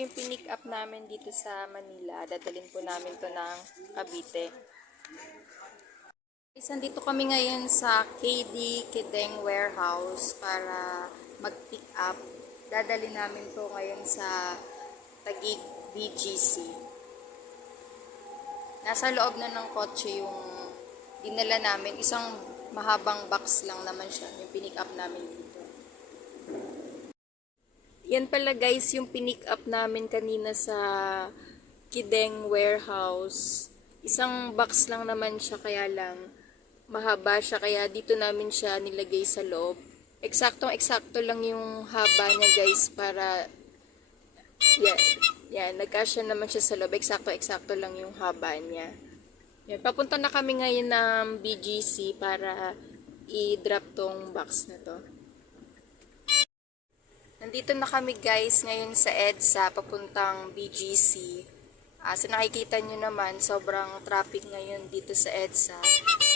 yung pinick up namin dito sa Manila. Dadalhin po namin to ng Cavite. Nandito kami ngayon sa KD Kideng Warehouse para mag-pick up. Dadalhin namin to ngayon sa Taguig BGC. Nasa loob na ng kotse yung dinala namin. Isang mahabang box lang naman siya yung pinick up namin dito. Yan pala guys yung pinick up namin kanina sa Kideng Warehouse. Isang box lang naman siya, kaya lang mahaba siya, kaya dito namin siya nilagay sa loob. Eksaktong-eksakto lang yung haba niya guys, para yan, nagkasya naman siya sa loob. Eksakto-eksakto lang yung haba niya. Yan, papunta na kami ngayon ng BGC para i-drop tong box na to. Nandito na kami guys ngayon sa EDSA papuntang BGC. So nakikita nyo naman, sobrang traffic ngayon dito sa EDSA.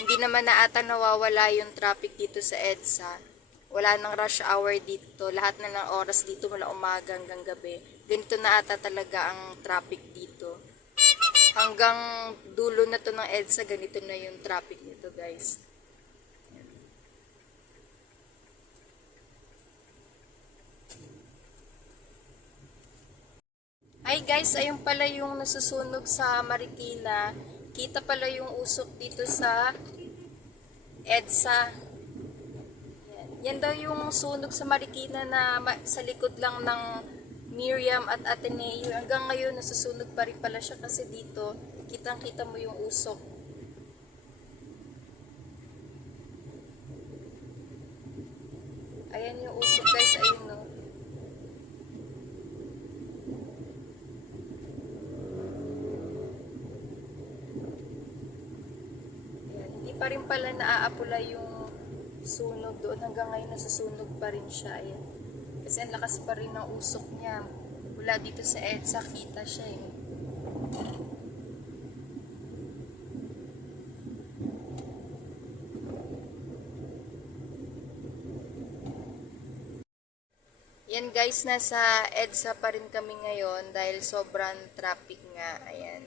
Hindi naman na ata nawawala yung traffic dito sa EDSA. Wala nang rush hour dito. Lahat na ng oras dito mula umaga hanggang gabi. Ganito na ata talaga ang traffic dito. Hanggang dulo na to ng EDSA, ganito na yung traffic nito guys. Hi guys, ayun pala yung nasusunog sa Marikina. Kita pala yung usok dito sa EDSA. Yan daw yung sunog sa Marikina na sa likod lang ng Miriam at Ateneo. Hanggang ngayon nasusunog pa rin pala siya kasi dito kitang-kita mo yung usok. Ayan yung usok guys, ayun no. Pa rin pala naaapula yung sunog doon. Hanggang ngayon nasusunog pa rin siya. Ayan. Kasi ang lakas pa rin ng usok niya. Mula dito sa EDSA, kita siya eh. Yan guys, nasa EDSA pa rin kami ngayon dahil sobrang traffic nga. Ayan.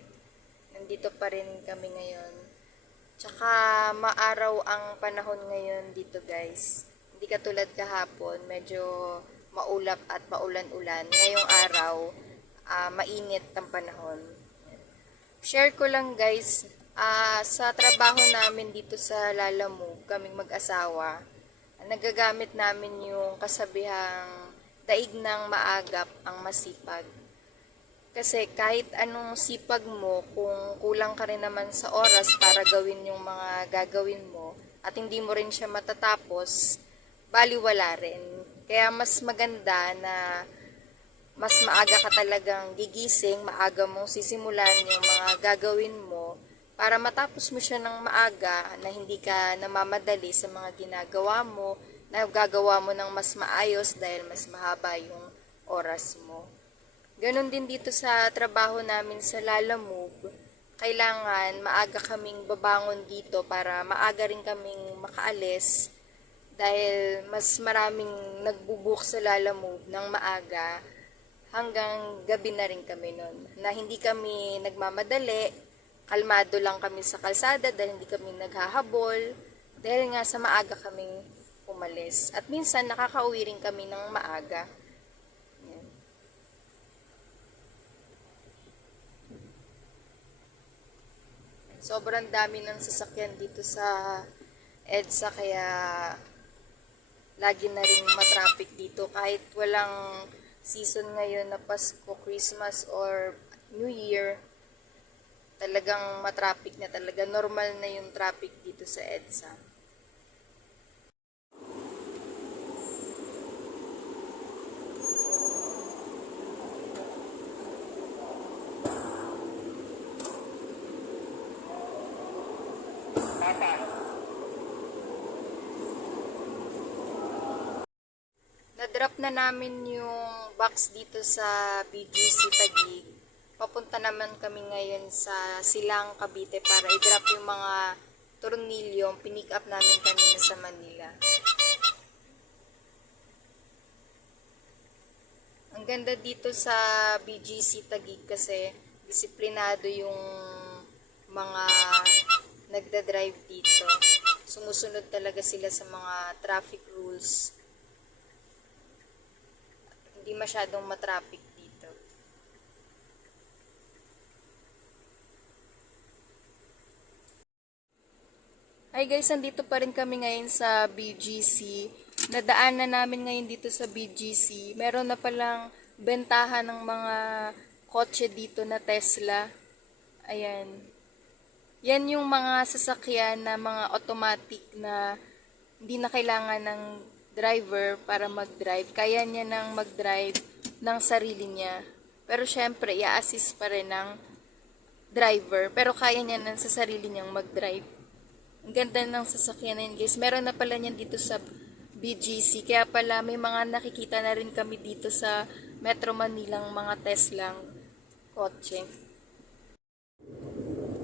Nandito pa rin kami ngayon. Tsaka maaraw ang panahon ngayon dito guys. Hindi katulad kahapon, medyo maulap at maulan-ulan. Ngayong araw, mainit ang panahon. Share ko lang guys, sa trabaho namin dito sa Lalamove, kaming mag-asawa, nagagamit namin yung kasabihang daig ng maagap ang masipag. Kasi kahit anong sipag mo, kung kulang ka rin naman sa oras para gawin yung mga gagawin mo, at hindi mo rin siya matatapos, baliwala rin. Kaya mas maganda na mas maaga ka talagang gigising, maaga mong sisimulan yung mga gagawin mo, para matapos mo siya ng maaga, na hindi ka namamadali sa mga ginagawa mo, na gagawa mo ng mas maayos dahil mas mahaba yung oras mo. Ganon din dito sa trabaho namin sa Lalamove. Kailangan maaga kaming babangon dito para maaga rin kaming makaalis dahil mas maraming nagbubuk sa Lalamove ng maaga hanggang gabi na rin kami nun. Na hindi kami nagmamadali, kalmado lang kami sa kalsada dahil hindi kami naghahabol dahil nga sa maaga kaming umalis. At minsan nakakauwi rin kami ng maaga. Sobrang dami ng sasakyan dito sa EDSA, kaya lagi na rin matraffic dito. Kahit walang season ngayon na Pasko, Christmas, or New Year, talagang matraffic na talaga. Normal na yung traffic dito sa EDSA. Na-drop na namin yung box dito sa BGC Taguig. Papunta naman kami ngayon sa Silang, Cavite para i-drop yung mga tornilyo pinick up namin kanina sa Manila. Ang Maganda dito sa BGC Taguig kasi disiplinado yung mga nagda-drive dito. Sumusunod talaga sila sa mga traffic rules. Hindi masyadong matraffic dito. Hi guys, nandito pa rin kami ngayon sa BGC. Nadaanan namin ngayon dito sa BGC. Meron na palang bentahan ng mga kotse dito na Tesla. Ayan. Yan yung mga sasakyan na mga automatic na hindi na kailangan ng driver para mag-drive. Kaya niya nang mag-drive ng sarili niya. Pero syempre, i-assist pa rin ng driver. Pero kaya niya nang sa sarili niyang mag-drive. Ang ganda ng sasakyan na yun, guys. Meron na pala niyan dito sa BGC. Kaya pala may mga nakikita na rin kami dito sa Metro Manilang mga Teslang kotse.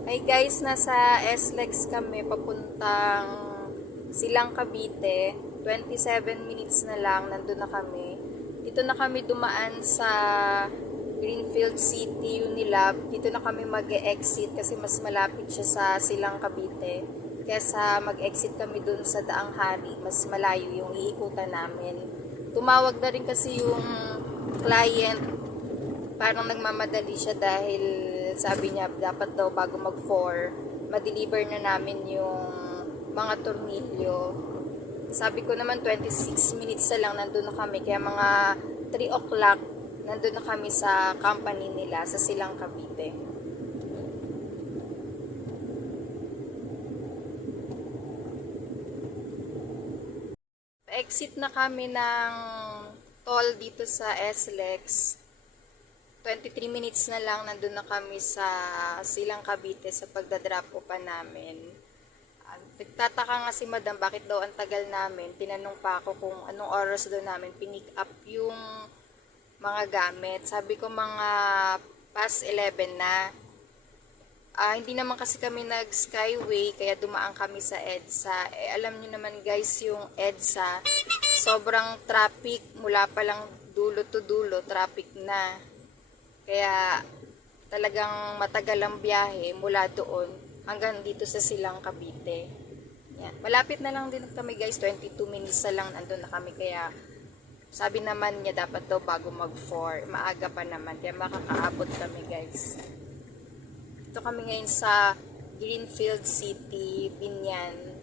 Hi guys, nasa SLEX kami papuntang Silang Cavite. 27 minutes na lang, nandun na kami. Dito na kami dumaan sa Greenfield City Unilab. Dito na kami mag-exit kasi mas malapit siya sa Silang Cavite. Kesa mag-exit kami dun sa Daang Hari, mas malayo yung iikutan namin. Tumawag na rin kasi yung client, parang nagmamadali siya dahil sabi niya dapat daw bago mag-4, ma-deliver na namin yung mga tornilyo. Sabi ko naman 26 minutes na lang nandun na kami, kaya mga 3 o'clock nandun na kami sa company nila sa Silang Cavite. Exit na kami ng toll dito sa SLEX. 23 minutes na lang nandun na kami sa Silang Cavite sa pagdadrop pa namin. Nagtataka nga si madam bakit daw ang tagal namin. Tinanong pa ako kung anong oras daw namin pinick up yung mga gamit. Sabi ko mga past 11 na. Hindi naman kasi kami nag-skyway kaya dumaan kami sa EDSA. Alam niyo naman guys, yung EDSA, sobrang traffic mula pa lang dulo to dulo, traffic na. Kaya talagang matagal ang biyahe mula doon hanggang dito sa Silang Cavite. Yan. Malapit na lang din kami guys, 22 minutes na lang nandun na kami kaya sabi naman niya dapat daw bago mag-4, maaga pa naman kaya makakaabot kami guys. Ito kami ngayon sa Greenfield City, Binyan.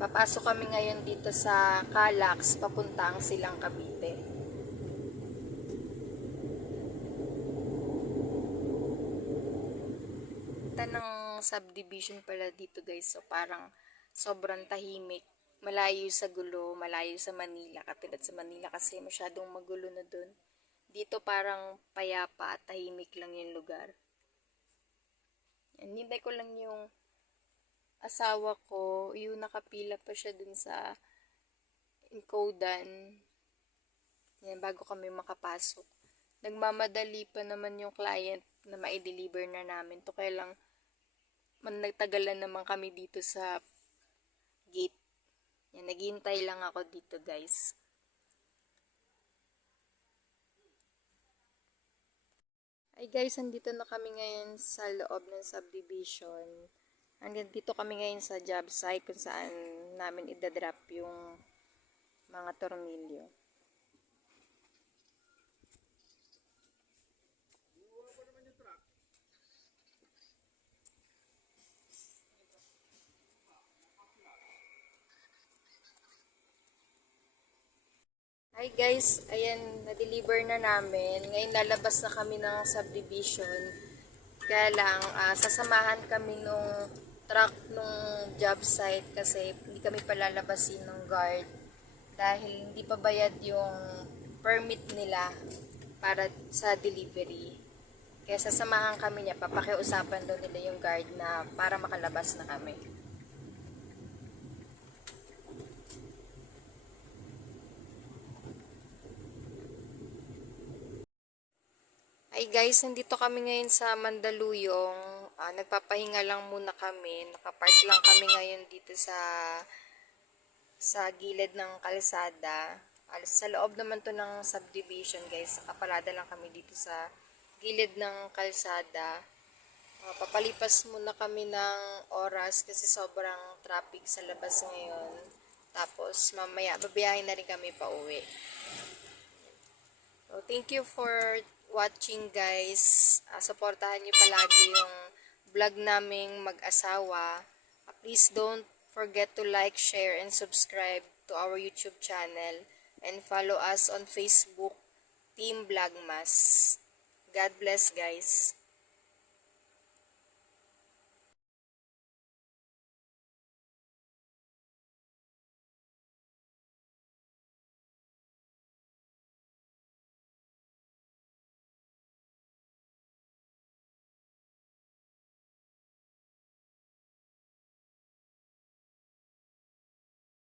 Papasok kami ngayon dito sa Calax, papuntang Silang Cavite. Ito ng subdivision pala dito guys, so parang sobrang tahimik. Malayo sa gulo, malayo sa Manila. Katulad sa Manila kasi masyadong magulo na dun. Dito parang payapa at tahimik lang yung lugar. Hinintay ko lang yung asawa ko, yung nakapila pa siya dun sa encodan. Yan, bago kami makapasok. Nagmamadali pa naman yung client na ma-deliver na namin. To kaya lang, nagtagalan naman kami dito sa gate. Yan, naghihintay lang ako dito guys. Ay guys, andito na kami ngayon sa loob ng subdivision. Hanggang dito kami ngayon sa job site kung saan namin idadrop yung mga tornilyo. Hi guys, ayan, na-deliver na namin. Ngayon lalabas na kami ng subdivision. Kaya lang, sasamahan kami nung truck nung job site kasi hindi kami palalabasin ng guard dahil hindi pa bayad yung permit nila para sa delivery. Kaya sasamahan kami niya, papakiusapan daw nila yung guard na para makalabas na kami. Hi guys, nandito kami ngayon sa Mandaluyong. Nagpapahinga lang muna kami. Nakapark lang kami ngayon dito sa sa gilid ng kalsada. Sa loob naman to ng subdivision guys. Kapalada lang kami dito sa gilid ng kalsada. Papalipas muna kami ng oras kasi sobrang traffic sa labas ngayon. Tapos mamaya babiyahin na rin kami pa uwi. So, thank you for watching guys. Supportahan niyo palagi yung vlog naming mag-asawa. Please don't forget to like, share, and subscribe to our YouTube channel. And follow us on Facebook, Team Vlogmas. God bless guys.